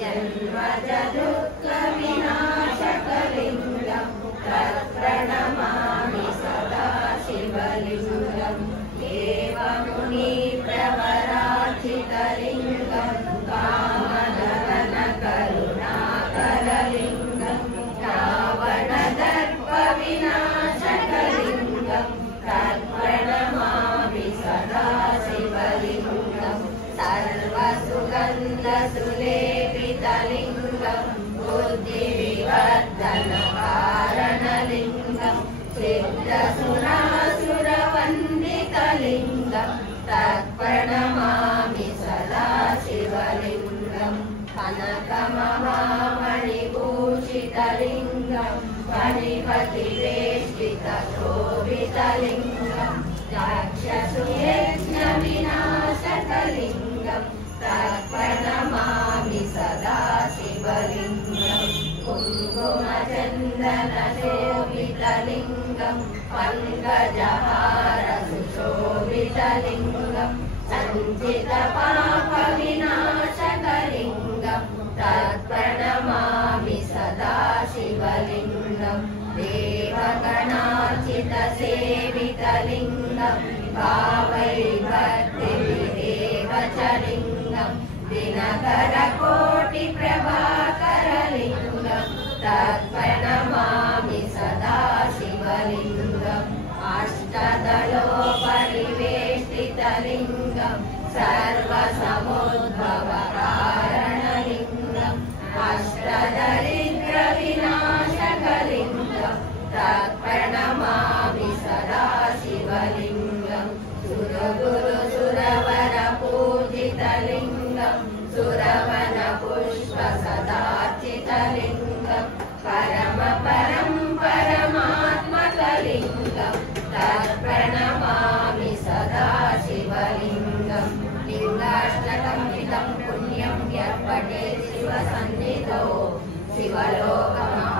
जन्मजदुःखविनाशकलिङ्गं तत्प्रणमामि सदा शिवलिङ्गं देवमुनिप्रवरार्चितलिङ्गं कामदहनकरुणाकरलिङ्गं रावणदर्पविनाशकलिङ्गं तत्प्रणमामि सदा शिवलिङ्गं सर्वसुगन्धसुलेपितलिङ्गं बुद्धिविवर्धनकारणलिङ्गं सिद्धसुरासुरवन्दितलिङ्गं तत्प्रणमामि सदा शिवलिङ्गं कनकमहामणिभूषितलिङ्गं फणिपतिवेष्टितशोभितलिङ्गं राक्षसयज्ञविनाशकलिङ्गं तत्प्रणमामि सदा शिवलिङ्गं कुङ्कुमचन्दनशोभितलिङ्गं पङ्कजहारसुशोभितलिङ्गं सञ्चितपापविनाशकलिङ्गं तत्प्रणमामि सदा शिवलिङ्गं देवगणार्चितसेवितलिङ्गं भावैर्भक्तिभिरेव च लिङ्गं दिनकरकोटिप्रभाकरलिङ्गं तत्प्रणमामि सदा शिवलिङ्गम् अष्टदलोपरिवेष्टितलिङ्गं सर्वसमुद्भवकारणलिङ्गम् अष्टदरिद्रविनाशकलिङ्गं तत्प्रणमामि सदा शिवलिङ्गं सुरगुरुसुरवरपूजितलिङ्गं सुरवनपुष्पसदार्चितलिङ्गं परमपरं परमात्मकलिङ्गं तत्प्रणमामि सदा शिवलिङ्गं लिङ्गाष्टकं हितं पुण्यं यत्पठेत् शिवसन्निधौ शिवलोकमः